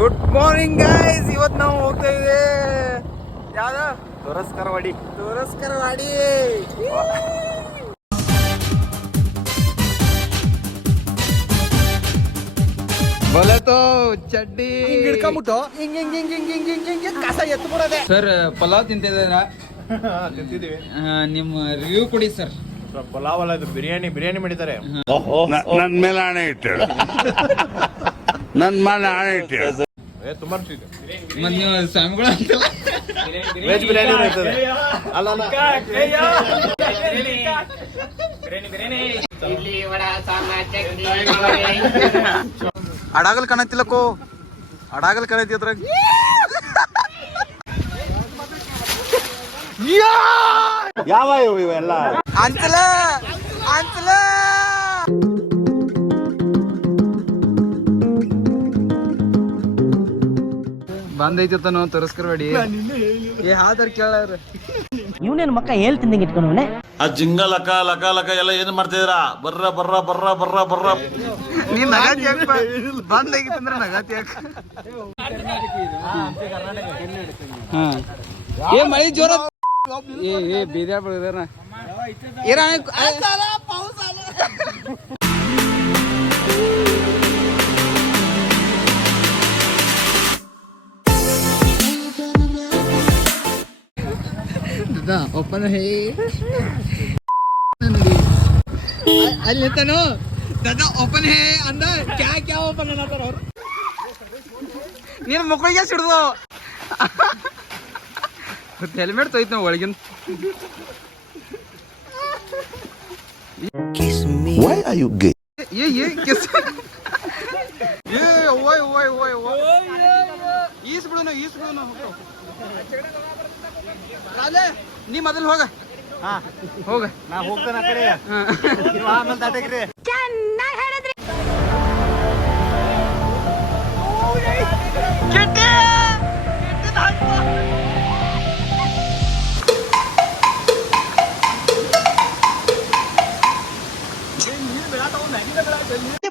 Good morning guys. ಇವತ್ತು ನಾವು ಹೋಗ್ತಾ ಇದ್ದೀವಿ ಯಾವ್ದು ತೋರಸ್ಕರವಾಡಿ. ಬಲತೋ ಚಡ್ಡಿ ಹಿಡ್ಕೊಂಬಿಟ್ಟು ಹಿಂಗ್ ಕಸ ಎತ್ತು ಬಿಡೋದೆ. ಸರ್ ಪಲಾವ್ ತಿಂತಿದ್ದೀರ? ತಿಂತಿದೀವಿ. ನಿಮ್ಮ ರಿವ್ಯೂ ಕೊಡಿ ಸರ್. ಪಲಾವ್ ಅಲ್ಲ, ಇದು ಬಿರಿಯಾನಿ ಮಾಡಿದ್ದಾರೆ. ನನ್ ಮೇಲೆ ಆಣೆ ಇಟ್ಟೇಳು. ನನ್ ಮೇಲೆ ಆಣೆ ಇಟ್ಟೇಳು. ತುಂಬಾ ರುಚಿ ಇದೆ. ಮತ್ತೆ ನೀವು ಸ್ವಾಮಿಗಳು ಅಂತಲ್ಲ, ವೆಜ್ ಬಿರಿಯಾನಿ ಇರ್ತದೆ. ಅಲ್ಲ ಅಡಾಗಲ್ ಕಾಣತ್ತಿಲ್ಲಕ್ಕೋ, ಅಡಾಗಲ್ ಕಾಣತ್ತಿ ಅದ್ರಾಗ. ಯಾವ ಇವೆಲ್ಲ ಅಂತಲ ಬಂದೈತನು ತೋರಿಸ್ಕರ್ಬೇಡಿ. ಏ ಹಾದರ್ ಕೇಳಾರ ಇವನೇನು ಮಕ್ಕ ಹೇಳ್ತಿದ್ದಂಗೆ ಇಟ್ಕೊಂಡವನೆ. ಆ ಜಿಂಗ ಲಕ ಲಕ ಲಕ ಎಲ್ಲ ಏನ್ ಮಾಡ್ತಿದ್ದೀರಾ? ಬರ್ರ ನೀನ್ ನಗಾತಿ ಯಾಕ ಬಂದೈತಂದ್ರ ನಗಾತಿ ಯಾಕ? ಏ ಮಳಿ ಜೋರ. ಏ ಬೀದ್ಯಾ ಬೀದಾರ ಓಪನ್ ಹೇ ಅಲ್ಲಿ ತಾನು ದಾದಾ ಓಪನ್ ಹೇ ಅಂದ. ಕ್ಯಾ ಓಪನ್ ಅನ್ನತ್ತಾರ ಅವ್ರು. ನೀನು ಮಕ್ಕಳಿಗೆ ಸಿಡ್ದು ಹೆಲ್ಮೆಟ್ ತೊಯ್ತು ನಾವು ಒಳಗಿನ. Why are you gay? ಏ ಕಿಸ್ ಏ ಓಯ್ ಈಸ್ ಬಿಡು ರಾಜೇ, ನೀ ಮೊದಲು ಹೋಗ. ಹೋಗ, ನಾ ಹೋಗ್ತಾನ ಆ ಕಡೆ. ನೀವು ಆಮೇಲೆ ದಾಟಕ್ರಿ.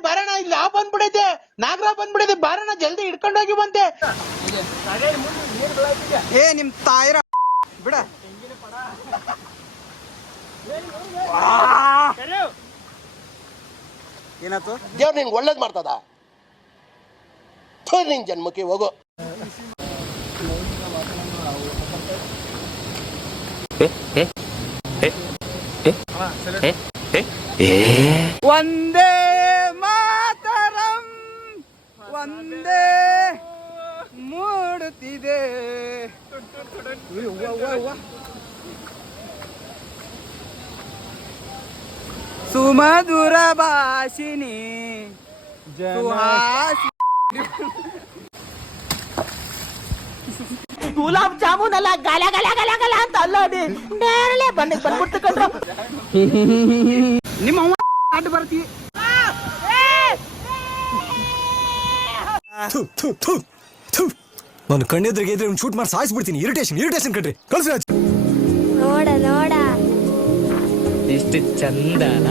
ಬರೋಣ, ಇಲ್ಲಿ ಆ ಬಂದ್ಬಿಡೈತೆ, ನಾಗರ ಬಂದ್ಬಿಡೈತೆ, ಬರೋಣ ಜಲ್ದಿ ಹಿಡ್ಕೊಂಡೋಗಿ ಬಂತೆ. ಏ ನಿಮ್ ತಾಯಿರ ಬಿಡ. ಏನಾಯ್ತು? ದೇವ್ರು ನಿನ್ಗೆ ಒಳ್ಳೇದ್ ಮಾಡ್ತದ. ನಿನ್ ಜನ್ಮಕ್ಕೆ ಹೋಗೋ. ವಂದೇ ಮಾತರಂ, ವಂದೇ ಮೂಡುತ್ತಿದೆ. ಸುಮಧುರ ಭಾಷಿಣಿ ಸುಹಾಸಿ. ಗುಲಾಬ್ ಜಾಮೂನ್ ಅಲ್ಲ, ಗಲ ಗಲ ಗಲ ಗಲ ಅಂತ ಅಲ್ಲೋಡಿ ನೇರಳೆ ಬಂದ್ಬಿಡ್ತು ಕಂಡ್ರು. ನಿಮ್ಮ ಅಡ್ಡ ಬರ್ತಿ. ನಾನು ಕಣ್ಣೆದ್ರಿಗೆ ಇದ್ರೆ ಶೂಟ್ ಮಾಡಿ ಸಾಯಿಸ್ಬಿಡ್ತೀನಿ. ಇರಿಟೇಷನ್ ಕಣ್ರಿ. ಕಳ್ಸಿ ನೋಡ ಇಷ್ಟು ಚಂದನ